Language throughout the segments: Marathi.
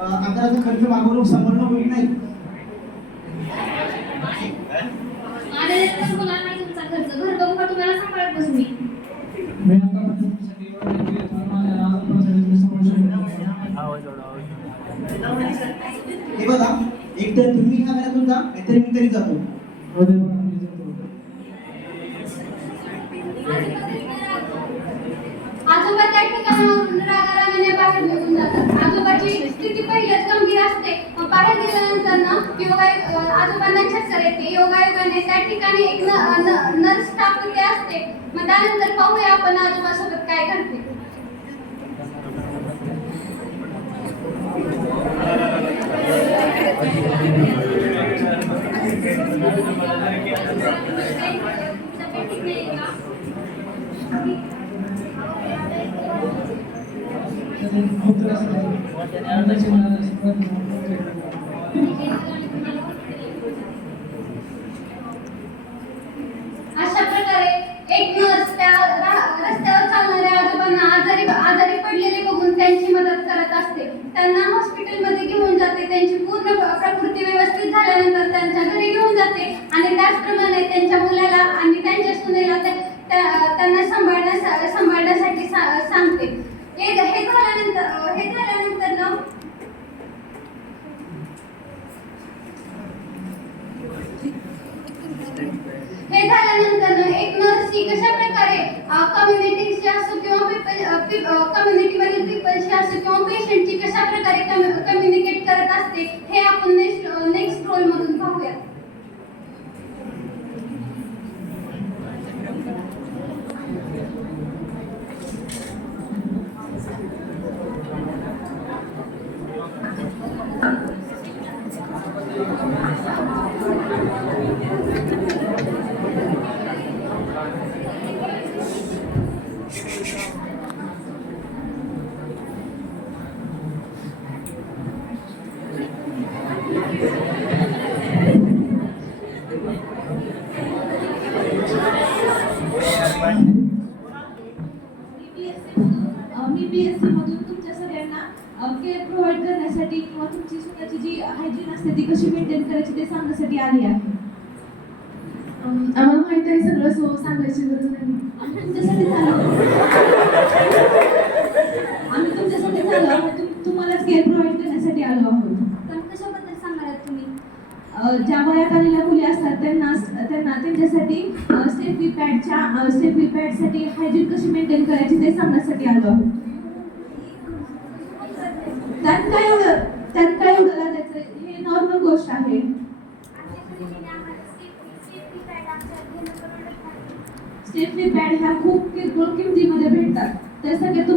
आकाराचा खर्च मागवणूक सांभाळणं होत नाही. आणि तर मुलांना नाही तुमचा खर्च घर बघू का तुम्हाला सांभाळत बसू मी. मी आता तुमच्यासाठी एवढं केलं तर माझ्या आजारपणासाठी तुम्ही सांभाळू शकता. हे बघा, एक तर तुम्ही ह्या घरातून जा, नाहीतर मी तरी जातो. उद्या पण आम्ही जातो. आजोबा त्या ठिकाणावरून रागारागाने बाहेर निघून जातात. आजोबाची स्थिती पहिलेच गंभीर असते. मग बाहेर गेल्यानंतर ना आजोबांना चक्कर येते. योगायोगाने त्या ठिकाणी एक नर्स स्टाफ तिथे असते. मग त्यानंतर पाहूया आपण आजोबासोबत काय घडते. खूप त्रास होतो. अर्धाची मला अशा प्रकारे एक नर्स त्या रस्त्यावर चालणाऱ्या आजोबांना आजारी पडलेले बघून त्यांची मदत करत असते. त्यांना हॉस्पिटलमध्ये घेऊन जाते. त्यांची पूर्ण प्रकृती व्यवस्थित झाल्यानंतर त्यांच्या घरी घेऊन जाते आणि त्याचप्रमाणे त्यांच्या मुलाला आणि त्यांच्या सुनेला त्यांना सांभाळण्यासाठी सांगते. हे झाल्यानंतर ना हे झाल्यानंतर एक नर्स ही कशा प्रकारे कम्युनिटीशी असो किंवा कम्युनिटीमधील पीपलशी असो किंवा पेशंटची कशा प्रकारे कम्युनिकेट करत असते हे आपण नेक्स्ट रोल मधून पाहूया. मी BSc मधून तुमच्या सगळ्यांना केअर प्रोव्हाइड करण्यासाठी किंवा तुमची स्वतःची जी हायजीन असते ती कशी मेंटेन करायची ते सांगण्यासाठी आली आहे. आम्हाला माहित आहे सगळं, सो सांगायची गरज नाही. आम्ही तुमच्यासाठी झालो तुम्हालाच केअर प्रोव्हाइड करण्यासाठी आलो आहोत. पण कशाबद्दल सांगणार तुम्ही? ज्या वयात आलेल्या मुली असतात त्यांना त्यांच्यासाठी स्टेपी पॅडसाठी हायजीन कशी मेंटेन करायची ते सांगण्यासाठी आलो आहोत. त्यात काय एवढं लागायचं, हे नॉर्मल गोष्ट आहे. स्टेपी पॅड ह्या खूप किरकोळ किमतीमध्ये भेटतात. त्या सगळ्यात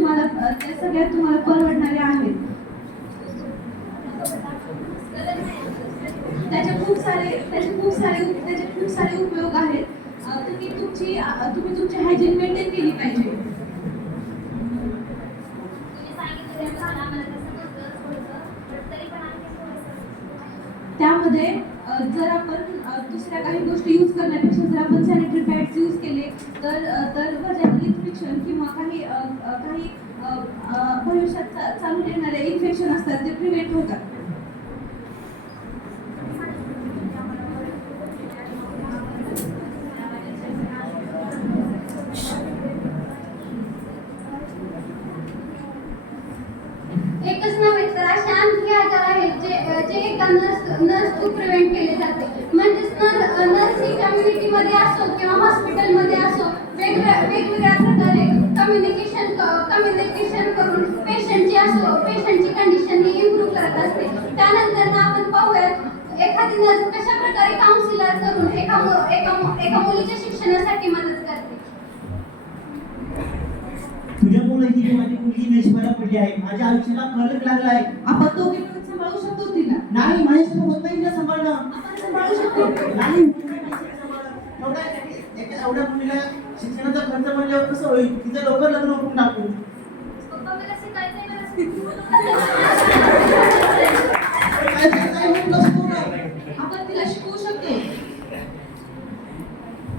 तुम्हाला परवडणाऱ्या आहेत. त्याचे खूप सारे उपयोग आहेत. तुम्ही तुमची हायजीन मेंटेन केली पाहिजे. त्यामध्ये जर आपण दुसऱ्या काही गोष्टी यूज करण्यापेक्षा जर आपण सॅनिटरी पॅड्स यूज केले तर वजायला इन्फेक्शन किंवा काही भविष्यात चालून येणारे इन्फेक्शन असतात ते प्रिव्हेंट होतात. एकच नव्हे तर असे आणखी आजार आहेत जे एका नर्स थ्रू प्रिव्हेंट केले जाते. म्हणजेच नर्स ही कम्युनिटीमध्ये असो किंवा हॉस्पिटलमध्ये असो वेगवेगळ्या प्रकारे कम्युनिकेशन करून पेशंटची कंडिशन ही इम्प्रूव्ह करत असते. त्यानंतर आपण पाहूयात एखादी नर्स कशा प्रकारे काउन्सिलर करून एका मुलीच्या शिक्षणासाठी मदत करते. तुझ्यामुळे ही माझी मुलगी नशिबाला पडली आहे. माझ्या आयुष्याला फरक लागला आहे. आपण दोघे मिळून सांभाळू शकतो तिला. नाही, माझ्यासोबत होत नाही तिला सांभाळणं. आपण सांभाळू शकतो. नाही, एवढ्या मुलीला शिक्षणाचा खर्च म्हणल्यावर कसं होईल? तिचं लवकर लग्न करून टाकू. पप्पा मला शिकायचंय काय म्हणलं असतो ना? आपण तिला शिकवू शकतो.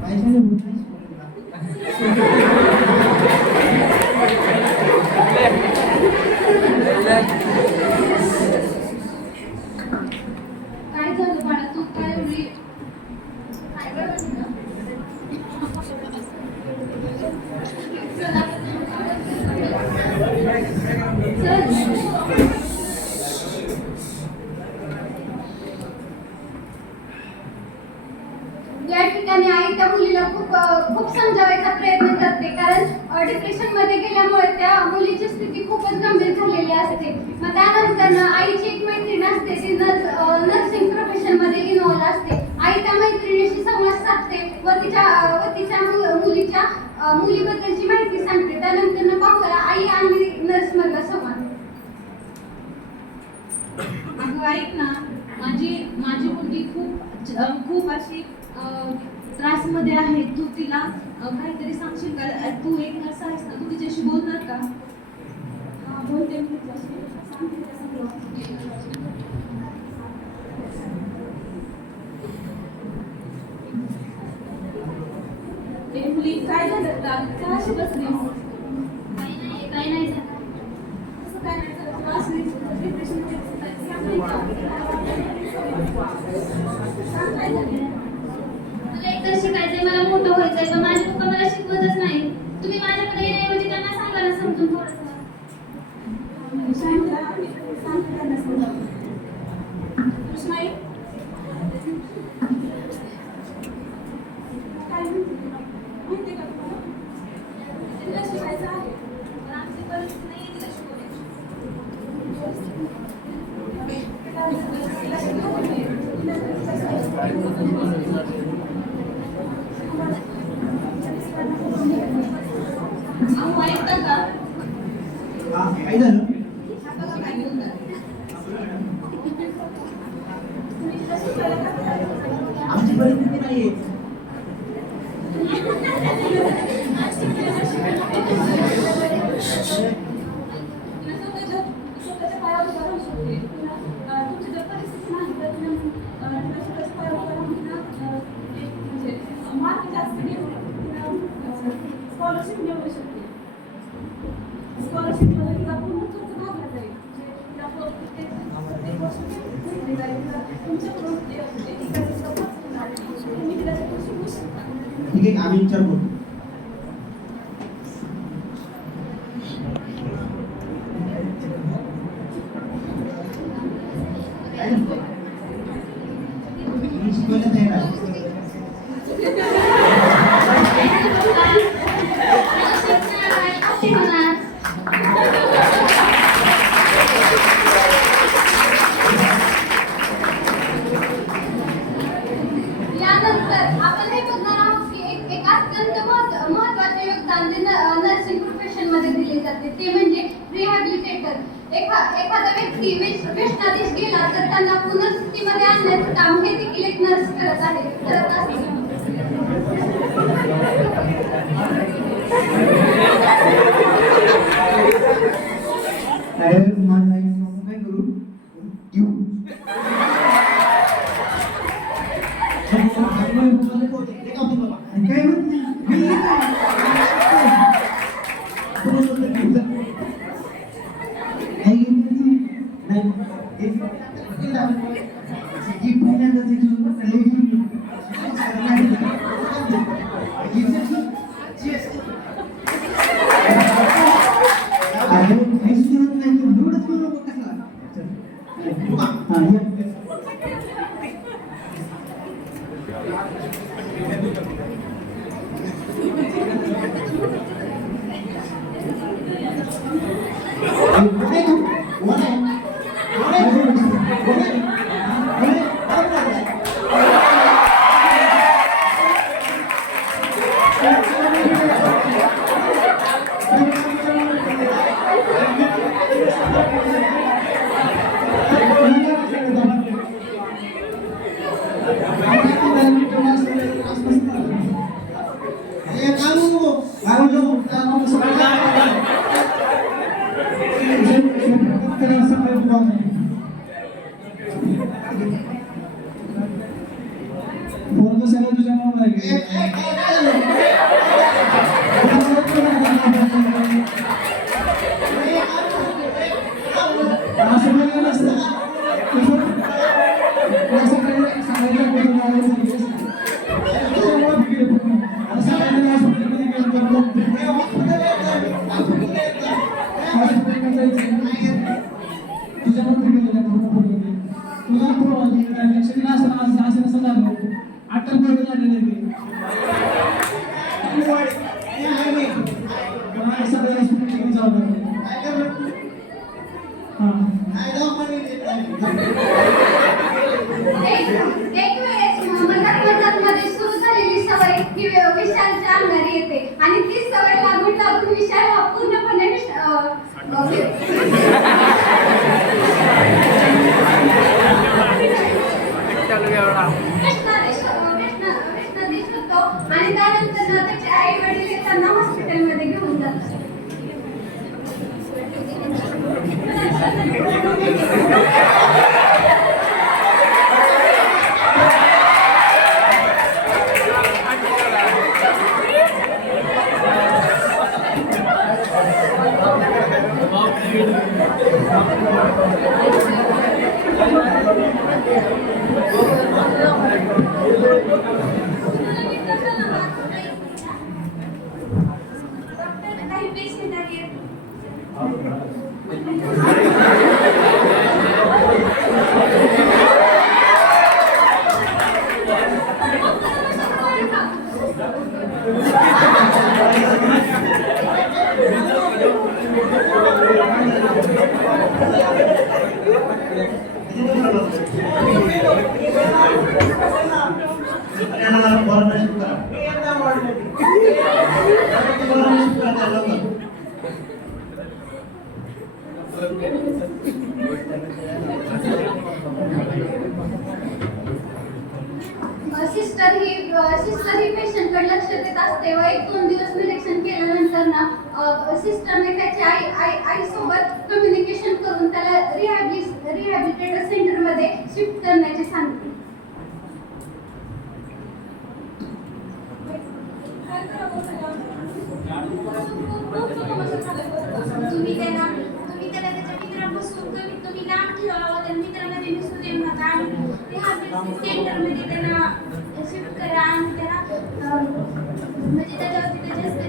पैशाने होत नाही. मुलीच्या मुलीबद्दलची माहिती सांगते. त्यानंतर पाहूया आई आणि नर्स मधला संवाद. अगं ऐक ना, माझी मुलगी खूप अशी त्रासमध्ये आहे. तू तिला काहीतरी सांगशील का? तू एक नर्स आहेस ना, तू तिच्याशी बोलणार का? हा, बोलते मी तिच्याशी. सांगते तिला सगळं. ए मुली, काय झालं का? का अशी बसलीस? काही नाही झालं. असं काय नाही झालं? तुला असं डिप्रेशनमध्ये दिसत आहे. सांग नाही का? सांग काय झालं? मला एकतर शिकायचंय, मला मोठं व्हायचंय, पण माझे पप्पा मला शिकवतच नाही. तुम्ही माझ्याकडे येण्याऐवजी त्यांना सांगा ना समजून थोडंसं. सांग त्यांना समजावून. कृष्णाई, काय म्हणते तुला? माहिती का तुम्हाला? तिला शिकायचं आहे. पण आमची परिस्थिती नाही तिला शिकवण्याची. तिला शिकवलं नाही. अहो ऐकता का? हा, काय झालं? आता का काय घेऊन जाते? तुम्ही तिला शिकवायला का तयार? आमची परिस्थिती नाहीये. स्वतःच्या पायावर उभं राहू शकते. तुमची जर परिस्थिती नाही तर तुम्ही स्वतःच्या पायावर उभं राहून म्हणजे मार्क जास्त घेऊन स्कॉलरशिप मिळवू शकते. स्कॉलरशिपमध्ये तिला पूर्ण खर्च भागला जाईल. म्हणजे तिला प्रत्येक वर्ष भेटली जाईल. तिला तुमच्याकडून तुम्ही तिला शिकवू शकता. ठीक आहे, आम्ही विचार करू. मी शिकवायला तयार आहे. यानंतर आपण हे बघणार आहोत की एक अत्यंत महत्त्वाचे योगदान जे नर्सिंग प्रोफेशन मध्ये दिले जाते ते म्हणजे रिहॅबिलिटेटर. एखादा व्यक्ती वेष्टाधीश गेला तर त्यांना पुनर्स्थितीमध्ये आणण्याचं काम हे देखील एक नर्स करत असते. अरे माझ्या आईने आपण काय करू? घेऊ. काय म्हणते? एक वेळेस मधात मध्ये सुरू झालेली सवय आणि ती सवय लागून लागून विषय हा पूर्णपणे प्रश्न दिसतो आणि त्यानंतर त्याचे आई वडील त्यांना हॉस्पिटलमध्ये घेऊन जातात. काही पेशंट आहेत. सिस्टर ही पेशंटकडे लक्ष देत असते व 1-2 दिवस निरीक्षण केल्यानंतर ना सिस्टरने त्याची आई सोबत कम्युनिकेशन करून त्याला रिहॅबिलिटेटर सेंटरमध्ये शिफ्ट करण्याचे सांगते. तुम्ही त्याला त्याच्या मित्रापासून तुम्ही लांब ठेवावं, त्या मित्रामध्ये मिसळू देऊ नका आणि सेंटरमध्ये त्याला शिफ्ट करा आणि त्याला म्हणजे त्याच्यावरती जास्त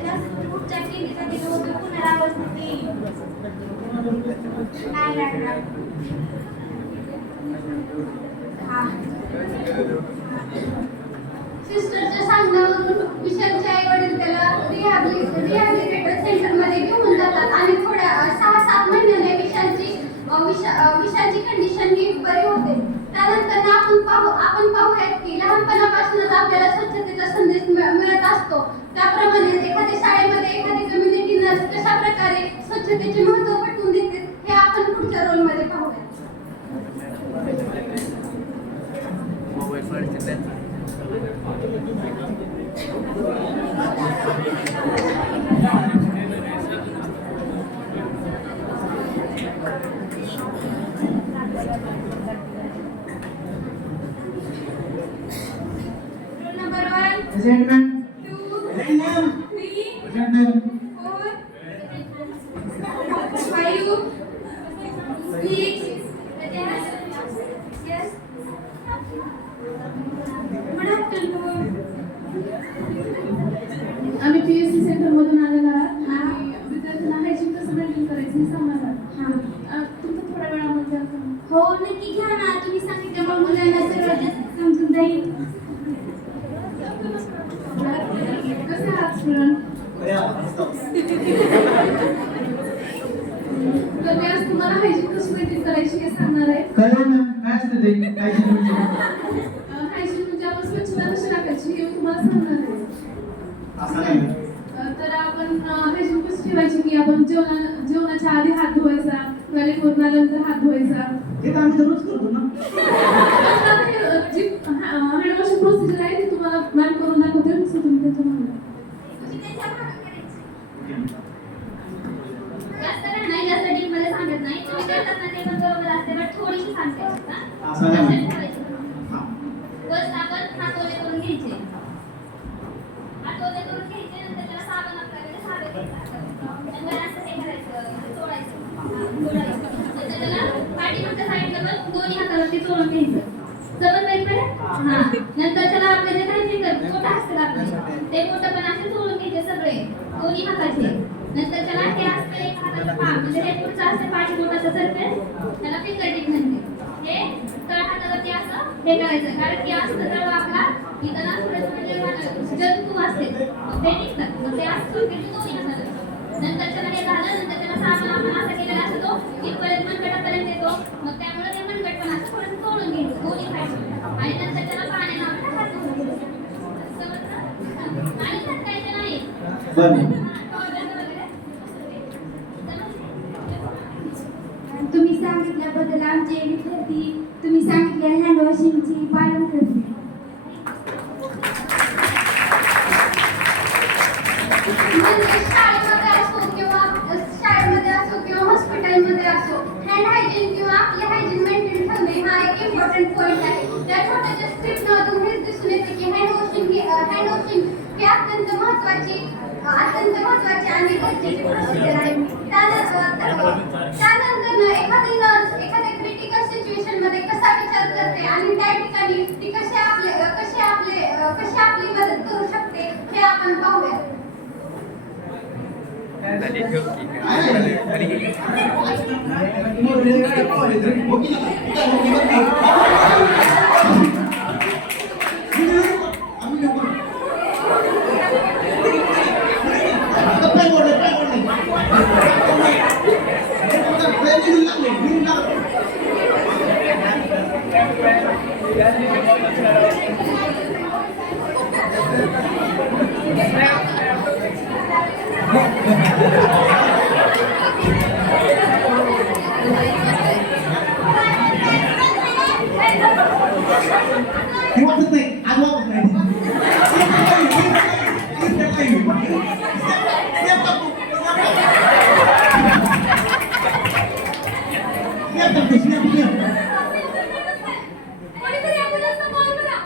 उपचार केले जाते तर पुनरावस्थेत नाही लागणार. सिस्टरच्या सांगण्यावरून विशालचे आई वडील त्याला रिहॅबिलिटेटर सेंटरमध्ये घेऊन जातात आणि थोड्या 6-7 महिन्याने विशालची कंडिशन ही बरी होते. त्यानंतर आपण पाहूयात की लहानपणापासूनच आपल्याला स्वच्छतेचा संदेश मिळत असतो. त्याप्रमाणे एखाद्या शाळेमध्ये एखादी कम्युनिटी नर्स कशा प्रकारे स्वच्छतेचे महत्त्व पटवून देते हे आपण पुढच्या रोलमध्ये पाहूया. Number 1, Present, ma'am. 2, Present, ma'am. 3, Present, ma'am. 4, 5, 6. Yes. Good afternoon. आम्ही PSC सेंटरमधून आलेलो आहोत आणि विद्यार्थ्यांना हायजीन कसं मेंटेन करायचं हे सांगणार आहात. तुमचं थोड्या वेळामध्ये हो नक्की घ्या ना, तुम्ही सांगितल्यामुळे मुलांना सर्वात जास्त समजून जाईल. कसे आहात स्टुडंट? तर मी आज तुम्हाला हायजीन कसं मेंटेन करायची हे सांगणार आहे. कळलं मॅम, काय असतं ते hygiene म्हणजे? हायजीन म्हणजे आपण स्वच्छता कशी राखायची हे मी तुम्हाला सांगणार आहे. असं नाही. तर आपण हायजीन कशी ठेवायची की आपण जेवणाच्या आधी हात धुवायचा, टॉयलेट वरून आल्यानंतर हात धुवायचा. हे तर आम्ही दररोज करतो ना. जी हँड वॉशिंग प्रोसिजर आहे ती तुम्हाला मॅम करून दाखवते तसं तुम्ही त्याच्यामध्ये तुम्ही त्यांच्या भागात करायचं. जास्त नाही, जास्त डीप मध्ये सांगत नाही. तुम्ही करतात ना ते पण बरोबर असते, पण थोडीशी सांगते. असं नाही. बस आपण हात ओले करून घ्यायचे. हात ओले करून घ्यायचे, नंतर त्याला साबण आपल्याकडे साबण घ्यायचा. नंतर असं हे करायचं, चोळायचं. नंतर त्याला पाठीमागच्या साईडला पण दोन्ही हातावरती चोळून घ्यायचं. जमत नाही पडे? हां. नंतर त्याला आपले जे काही फिंगर बोटं असतात आपले, ते बोटं पण असे चोळून घ्यायचे सगळे, दोन्ही हाताचे. नंतर त्याला हे असतं एक हाताचं पाम, म्हणजे हे पुढचं असतं पाठी बोटाचं सरफेस, त्याला फिंगर टिप म्हणते. हे तळ हातावरती असं हे करायचं, कारण की असं जर आपला इथं ना थोडंसं म्हणजे जंतू असते, ते निघतात. मग ते असं चोळायचं दोन्ही हाताला. नंतर त्याला हे झालं, नंतर त्याला साबण आपण असा केलेला असतो, इथपर्यंत मनगटापर्यंत येतो. मग त्यामुळे ते मनगट पण असं थोडंसं चोळून घ्यायचं दोन्ही साईडला. आणि नंतर त्याला पाण्यानं आपल्याला हात धुवायचे. समजलं? आणि थंडायचं नाही. बरं. तुम्ही सांगितल्याबद्दल आमचे विद्यार्थी तुम्ही सांगितलेल्या हँड वॉशिंगची पालन करते. म्हणजे शाळेमध्ये असो किंवा हॉस्पिटलमध्ये असो हँड हायजीन किंवा आपले हायजीन मेंटेन ठेवणे हा एक इम्पॉर्टंट पॉईंट आहे. त्या छोट्याच्या स्क्रिप्टमधून हेच दिसून येते की हँड वॉशिंग ही अत्यंत महत्त्वाची आणि गरजेची प्रोसिजर आहे. त्यानंतर एखादी नर्स एखाद्या क्रिटिकल सिच्युएशन मध्ये कसा विचार करते आणि त्या ठिकाणी ती कशी आपली मदत करू शकते हे आपण पाहूया. वाटत नाही आज वाटत नाही कोणीतरी ॲम्ब्युलन्सला कॉल करा.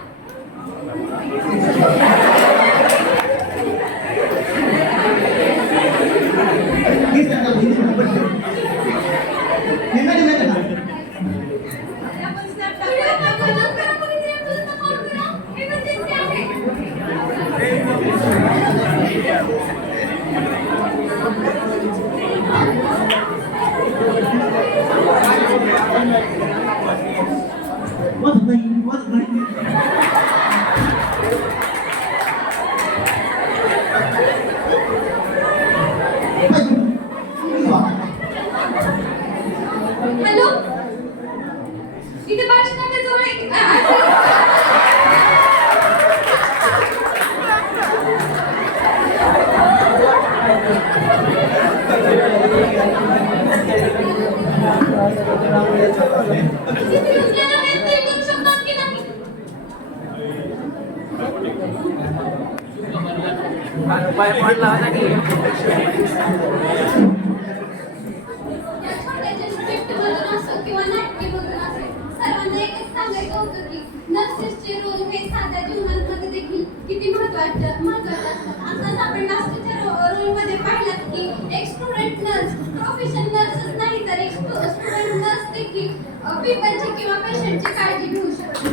हॅलो इथे बाळशास्त्राजवळ किंवा नाटकीमधून असेल सर्वांना एकच सांगायचं होतं की नर्सेसचे रोल हे साध्या जीवनामध्ये देखील किती महत्वाचे असतात. आताच आपण नर्सच्या रोलमध्ये पाहिलं की एक स्टुडंट नर्स प्रोफेशनल नर्सच नाही तर एक स्टुडंट नर्स देखील पीपलची किंवा पेशंटची काळजी घेऊ शकते.